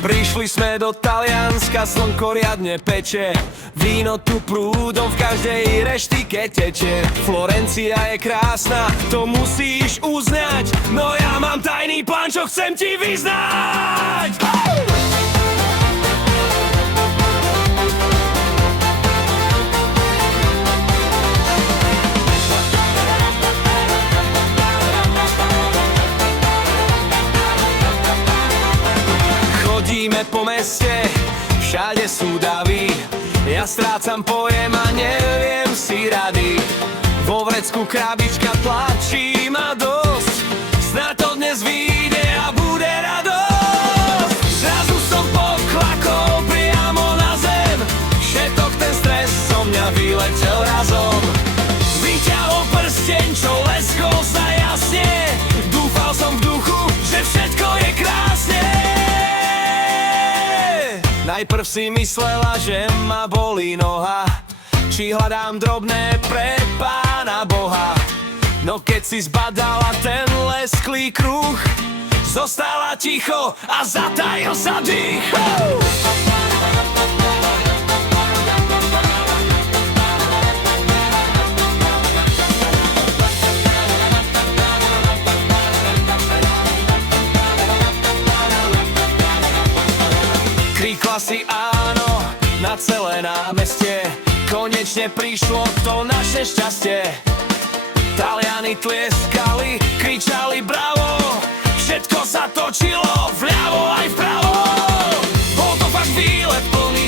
Prišli sme do Talianska, slnko riadne peče. Víno tu prúdom v každej reštike teče. Florencia je krásna, to musíš uznať. No ja mám tajný plán, čo chcem ti vyznať. Chodíme po meste, všade sú davy. Ja strácam pojem a neviem si rady. Vo vrecku krabička tlačí ma dosť. Snad to dnes vyjde a bude radosť. Zrazu som poklakol priamo na zem. Všetok ten stres so mňa vyletel razom. Vyťahol prsteň, čo leskol sa jasne. Dúfal som v duchu, že všetko je krásne. Najprv si myslela, že ma bolí noha, či hľadám drobné pre Pána Boha. No keď si zbadala ten lesklý kruh, zostala ticho a zatajil sa dých. Kríkla si áno na celé námestie. Konečne prišlo to naše šťastie. Taliani tlieskali, kričali bravo. Všetko sa točilo vľavo aj vpravo. Bol to fakt výlet plný